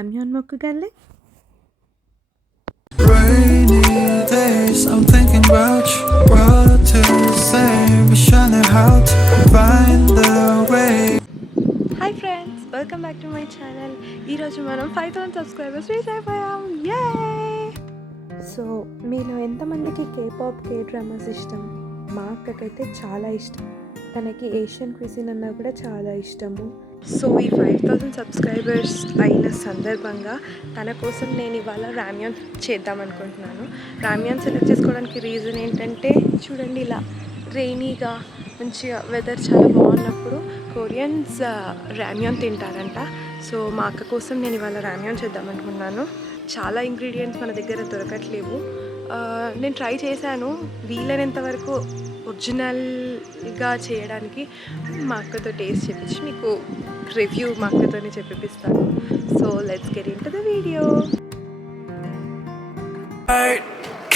రామ్యాన్ మొక్కగల్లే. Rainy days, I'm thinking about you, what to say, visioner how to find the way. Hi friends, welcome back to my channel. ఈరోజు మనం 5000 subscribers reach అయిపోయాం. యే! సో మీలో ఎంతమందికి కేపాప్, కే డ్రామాస్ ఇష్టం? మా అక్కకైతే చాలా ఇష్టం. తనకి ఏషియన్ క్విజిన్ అన్నా కూడా చాలా ఇష్టము. సో ఈ 5000 సబ్స్క్రైబర్స్ అయిన సందర్భంగా తన కోసం నేను ఇవాళ రామ్యాన్ చేద్దాం అనుకుంటున్నాను. రామ్యాన్ సెలెక్ట్ చేసుకోవడానికి రీజన్ ఏంటంటే, చూడండి ఇలా రెయినీగా మంచిగా వెదర్ చాలా బాగున్నప్పుడు కొరియన్స్ రామ్యాన్ తింటారంట. సో మా అక్క కోసం నేను ఇవాళ రామ్యాన్ చేద్దాం అనుకున్నాను. చాలా ఇంగ్రీడియంట్స్ మన దగ్గర దొరకట్లేవు. నేను ట్రై చేశాను వీలైనంత వరకు ఒరిజినల్గా చేయడానికి. మా అక్కతో టేస్ట్ చేపించి మీకు రివ్యూ మా అక్కతోనే చెప్పిస్తాను. So let's get into the video.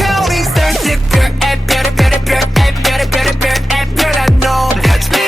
Counting stars, if you're at better, better, better, at better, better, better, at better, I know that's me.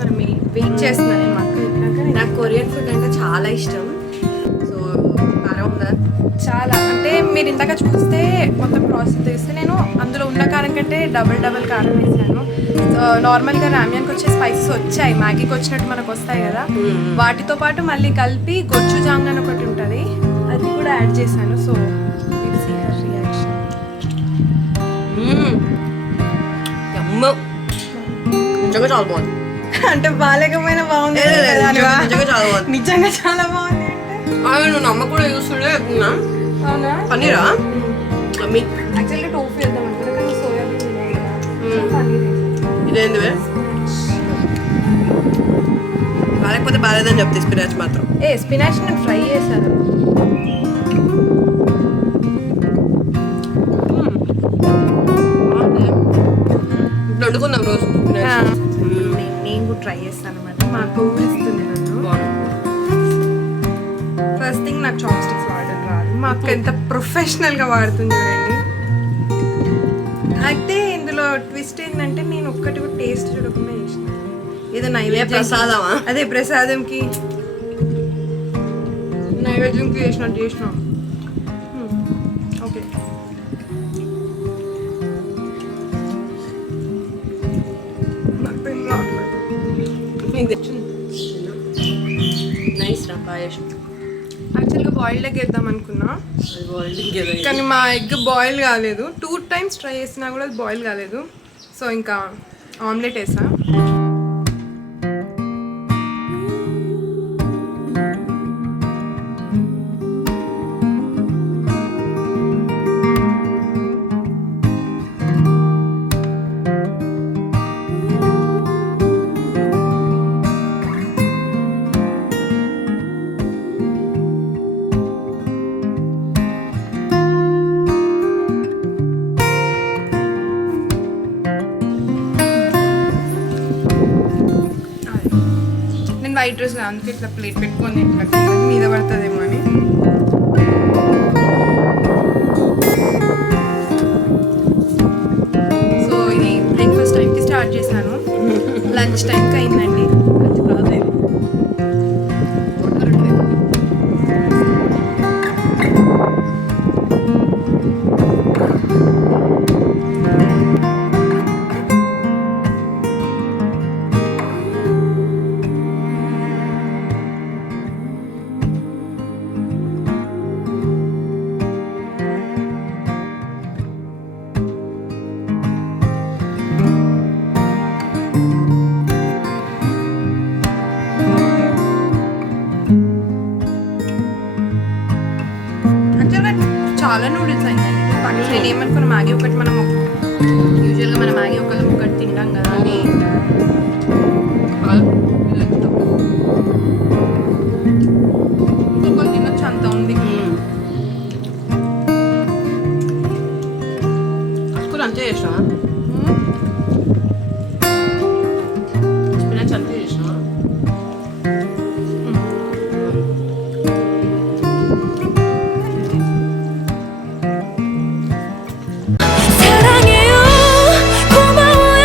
మరి వెయిట్ చేస్తున్నాను నేను మాకు చెప్పినాక. నాకు కొరియన్ ఫుడ్ అంటే చాలా ఇష్టం. సో కారం ఉందా? చాలా అంటే మీరు ఇందాక చూస్తే మొత్తం ప్రాసెస్ చేస్తే నేను అందులో ఉన్న కారం కంటే డబుల్ కారం వేసాను. నార్మల్గా రామ్యాన్కి వచ్చే స్పైసెస్ వచ్చాయి, మ్యాగీకి వచ్చినట్టు మనకు వస్తాయి కదా, వాటితో పాటు మళ్ళీ కలిపి గొచ్చు జాంగ్ అని ఒకటి ఉంటుంది, అది కూడా యాడ్ చేశాను. So it's here reaction. నిజంగా చాలా బాగుంది. అంటే బాగాలేకపోయినా బాగుంది, నిజంగా చాలా బాగుంది. నిజంగా చాలా బాగుంది. నువ్వు నమ్మ కూడా చూస్తుండే చెప్తున్నా. అవునా? పన్నీరా? యాక్చువల్గా టోఫు వేద్దాం అనుకుంటే కానీ సోయాబీన్ పన్నీర్. ఇదేంది బాగాలేకపోతే బాగాలేదని చెప్తే స్పినాచ్ మాత్రం. స్పినాచ్ నేను ఫ్రై చేశాను. ఇప్పుడు వండుకుందాం రోజు. నేను కూడా ట్రై చేస్తాను అనమాట. మా అక్క ఊరిస్తుంది నన్ను. ఫస్ట్ థింగ్ నాకు చాప్ స్టిక్స్ వాడడం రాదు. మా అక్క ఎంత ప్రొఫెషనల్గా వాడుతుంది చూడండి. అయితే ఇందులో ట్విస్ట్ ఏంటంటే నేను ఒక్కటి కూడా టేస్ట్ చూడకుండా చేసిన. ఏదో నైవేద్యం ప్రసాదమా? అదే ప్రసాదంకి నైవేద్యంకి చేసినట్టు చేసినాం. ఓకే, నైస్ రా పాయసం. యాక్చువల్గా బాయిల్డ్ ఎగ్ వేద్దాం అనుకున్నా, కానీ మా ఎగ్ బాయిల్ కాలేదు. 2 times ట్రై చేసినా కూడా అది బాయిల్ కాలేదు. సో ఇంకా ఆమ్లెట్ వేసా. వైట్ రైస్ అందుకే ఇట్లా ప్లేట్ పెట్టుకొని ఇట్లా మీద పడుతుందేమో అని. సో ఇది బ్రేక్ఫాస్ట్ టైంకి స్టార్ట్ చేశాను, లంచ్ టైంకి అయిందండి. చాలా నూడిల్స్ అయిందండి. కానీ నేను ఏమనుకున్నా, మ్యాగీ ఒకటి మనం యూజువల్గా మన మ్యాగీ ఒకటి తింటాం కదా అని. ఇంకొకటి తినొచ్చు, అంత ఉంది. అసలు అంతే చేసినా స్పినాచ్ అంతే చేసినా. 사랑해요 고마워요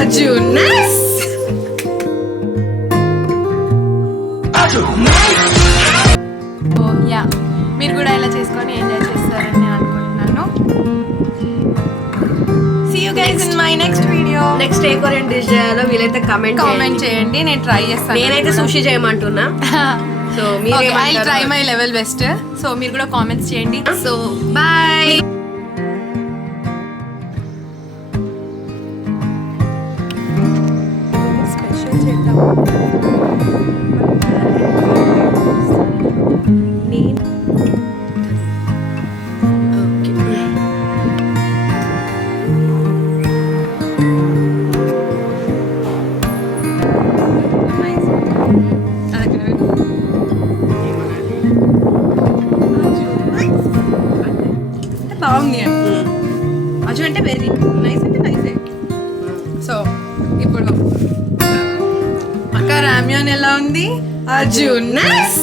అర్జునస్. యా మీరు కూడా ఇలా చేసుకొని ఎంజాయ్ చేస్తారని నేను అనుకుంటున్నాను. See you guys in my next video. Next ఏ కొరియన్ డిష్ చేయాలో వీలైతే కామెంట్ చేయండి, నేను ట్రై చేస్తాను. నేనైతే సుషి చేయమంటున్నా. So I try my level best. So మీరు కూడా కామెంట్స్ చేయండి. So bye. స్పెషల్ చేద్దాం. నేను బాగుంది అండి. అజు అంటే వెరీ నైస్ అంటే నైసే. సో ఇప్పుడు అక్క రామ్యాన్ ఎలా ఉంది? అర్జునస్.